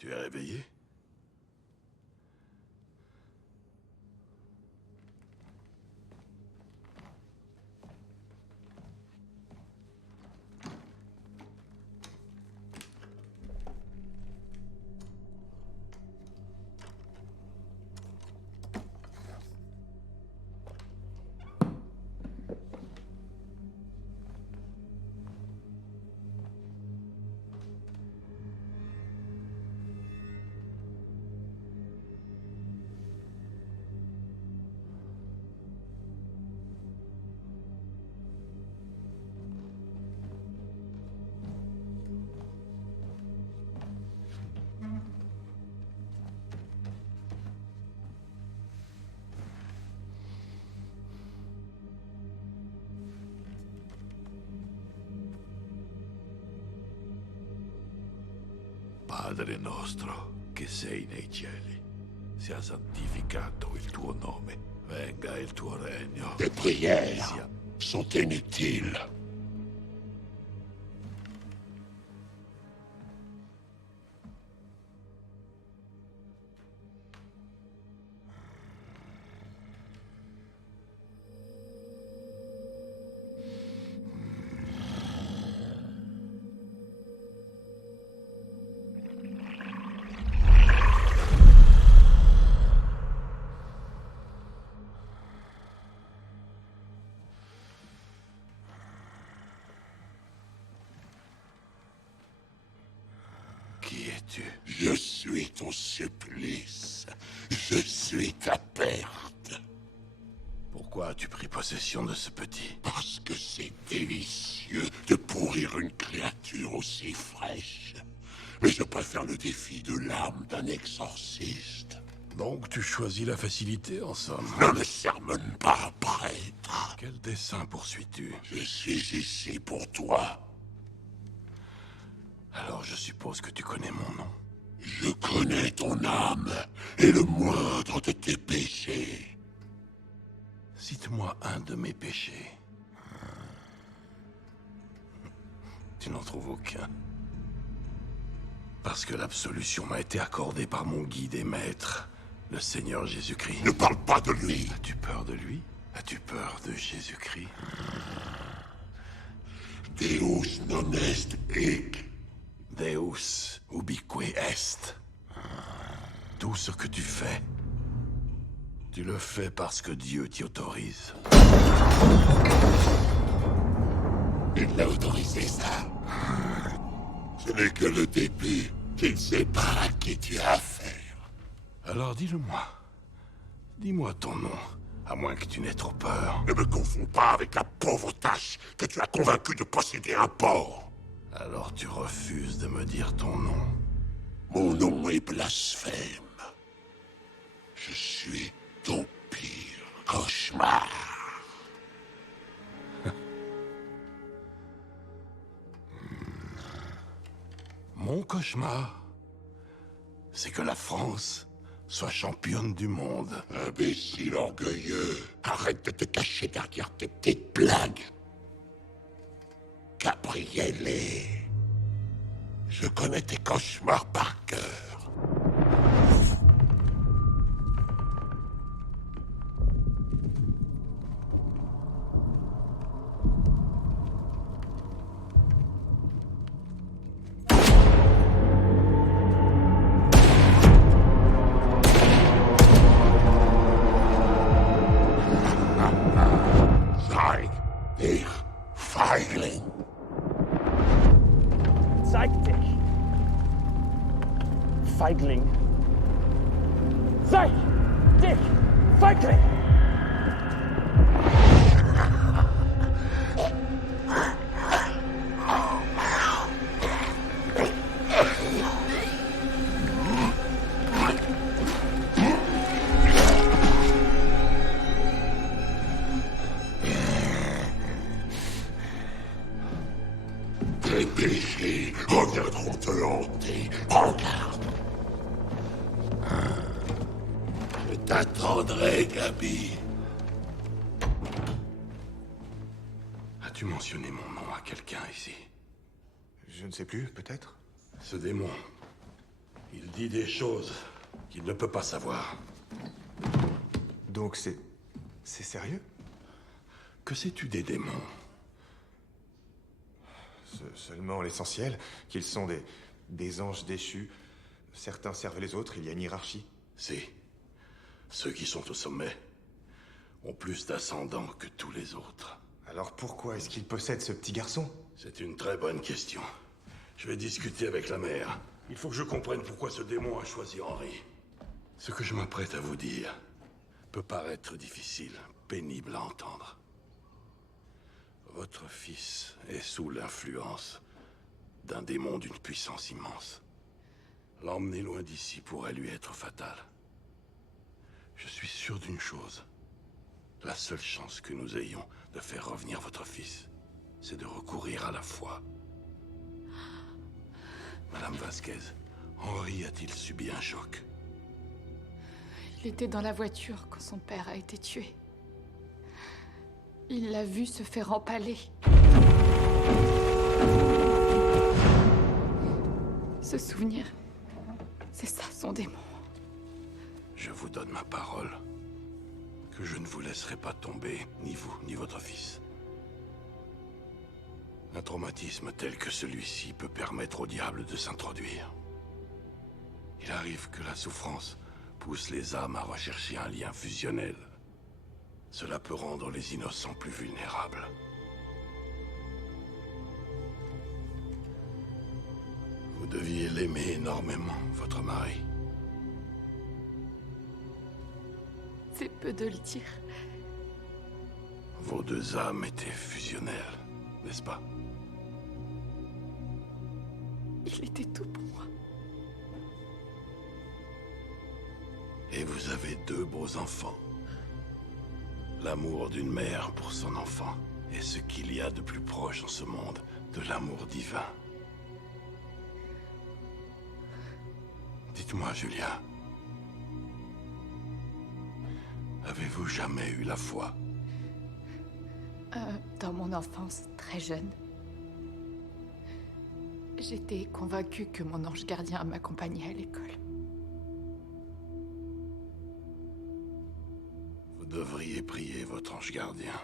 Tu es réveillé? Padre nostro, che sei nei cieli, sia santificato il tuo nome, venga il tuo regno. Tes prières sont inutiles. Qui es-tu? Je suis ton supplice. Je suis ta perte. Pourquoi as-tu pris possession de ce petit? Parce que c'est délicieux de pourrir une créature aussi fraîche. Mais je préfère le défi de l'âme d'un exorciste. Donc tu choisis la facilité, en somme. Ne me sermonne pas, prêtre. Quel dessein poursuis-tu? Je suis ici pour toi. Alors je suppose que tu connais mon nom. Je connais ton âme et le moindre de tes péchés. Cite-moi un de mes péchés. Tu n'en trouves aucun. Parce que l'absolution m'a été accordée par mon guide et maître, le Seigneur Jésus-Christ. Ne parle pas de lui. As-tu peur de lui? As-tu peur de Jésus-Christ? Deus non est hic. Deus ubique est. Tout ce que tu fais, tu le fais parce que Dieu t'y autorise. Il a autorisé ça. Ce n'est que le début. Je ne sais pas à qui tu as affaire. Alors dis-le-moi. Dis-moi ton nom, à moins que tu n'aies trop peur. Ne me confonds pas avec la pauvre tâche que tu as convaincu de posséder un porc. Alors tu refuses de me dire ton nom. Mon nom est blasphème. Je suis ton pire cauchemar. Mon cauchemar, c'est que la France soit championne du monde. Imbécile orgueilleux, arrête de te cacher derrière tes petites blagues. Gabriele, je connais tes cauchemars par cœur. Zeig dich, Feigling. Zeig dich! Feigling! Zeig dich! Feigling! Tes péchés reviendront te hanter. Prends garde. Je t'attendrai, Gabi. As-tu mentionné mon nom à quelqu'un ici? Je ne sais plus, peut-être. Ce démon, Il dit des choses qu'il ne peut pas savoir. Donc c'est sérieux? Que sais-tu des démons? Seulement l'essentiel, qu'ils sont des anges déchus. Certains servent les autres, il y a une hiérarchie. Si. Ceux qui sont au sommet ont plus d'ascendant que tous les autres. Alors pourquoi est-ce qu'ils possèdent ce petit garçon? C'est une très bonne question. Je vais discuter avec la mère. Il faut que je comprenne pourquoi ce démon a choisi Henri. Ce que je m'apprête à vous dire peut paraître difficile, pénible à entendre. Votre fils est sous l'influence d'un démon d'une puissance immense. L'emmener loin d'ici pourrait lui être fatal. Je suis sûr d'une chose. La seule chance que nous ayons de faire revenir votre fils, c'est de recourir à la foi. Madame Vasquez, Henri a-t-il subi un choc? Il était dans la voiture quand son père a été tué. Il l'a vu se faire empaler. Ce souvenir, c'est ça son démon. Je vous donne ma parole que je ne vous laisserai pas tomber, ni vous, ni votre fils. Un traumatisme tel que celui-ci peut permettre au diable de s'introduire. Il arrive que la souffrance pousse les âmes à rechercher un lien fusionnel. Cela peut rendre les innocents plus vulnérables. Vous deviez l'aimer énormément, votre mari. C'est peu de le dire. Vos deux âmes étaient fusionnelles, n'est-ce pas? Il était tout pour moi. Et vous avez deux beaux enfants. L'amour d'une mère pour son enfant est ce qu'il y a de plus proche en ce monde de l'amour divin. Dites-moi, Julia, avez-vous jamais eu la foi? Dans mon enfance, très jeune, j'étais convaincue que mon ange gardien m'accompagnait à l'école. Vous devriez prier votre ange gardien.